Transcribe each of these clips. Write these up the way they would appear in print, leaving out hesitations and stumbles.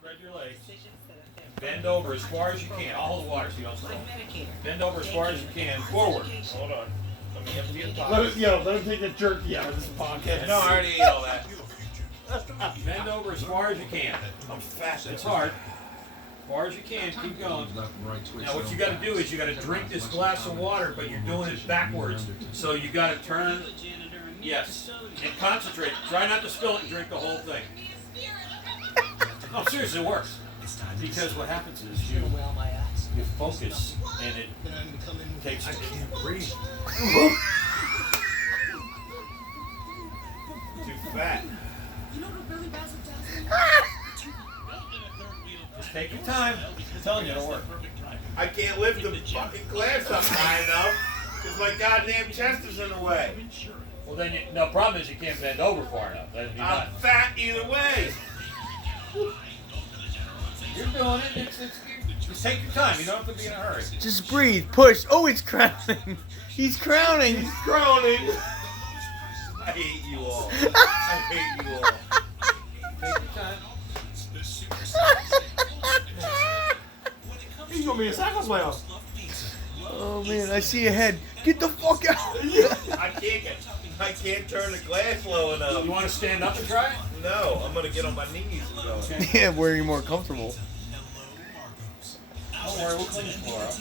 Spread your legs. Bend over as far as you can. All the water so you don't spill. Bend over as far as you can. Forward. Hold on. Let me empty the pot. Let him take the jerky out of this podcast. No, I already ate all that. Bend over as far as you can. I'm fast. It's hard. As far as you can, keep going. Now what you got to do is you got to drink this glass of water, but you're doing it backwards. So you got to turn, yes, and concentrate. Try not to spill it and drink the whole thing. No, seriously, it works. Because what happens is you focus and it takes. I can't breathe. Too fat. Just take your time. I'm telling you, it'll work. I can't lift the fucking glass up high enough because my goddamn chest is in the way. Well, then, no problem is you can't bend over far enough. That'd be I'm nuts. fat either way. You're doing it. Just take your time. You don't have to be in a hurry. Just breathe. Push. Oh, it's crowning. He's crowning. He's crowning. I hate you all. I hate you all. Take your time. He's gonna be a soccer player. Oh man, I see your head. Get the fuck out. I can't turn the glass low enough. You want to stand up and try it? No, I'm gonna get on my knees and go. Okay. Yeah, where you're more comfortable. Don't worry, we'll clean the floor up.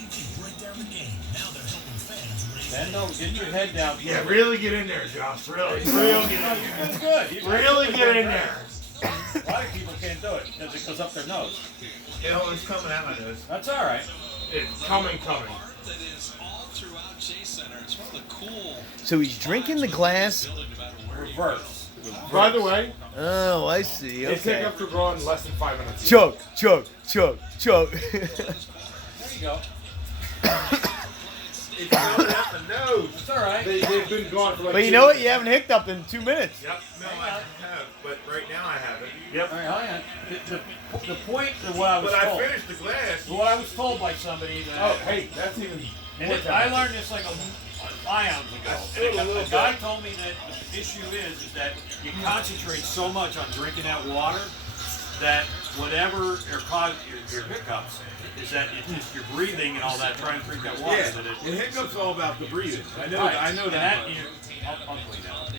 Bend over, get your head down. Yeah, really get in there, Josh. Really get in You're there. doing good. Really get in there. A lot of people can't do it because it goes up their nose. You know, it's coming out my nose. That's all right. It's coming. So he's drinking the glass. Reverse. By the way, Oh, I see. his Okay. hiccups are gone in less than 5 minutes. Chug, chug, chug, chug. There you go. It's coming out my nose. It's all right. They've been gone for like But you 2 know what? minutes. You haven't hiccuped in 2 minutes. Yep. No, I have, but right now I haven't. Yep. All right, hang on. The point of what I was But I told. finished the glass. What I was told by somebody that. Oh, hey, that's even. And more I time. learned this like ions ago. feel a little The guy bit. told me that the issue is that you concentrate so much on drinking that water that whatever cause your hiccups is that it's just your breathing and all that trying to drink that water. Yeah, That it, and hiccups all about the breathing. I know. right. I know And that. I'll clean that up.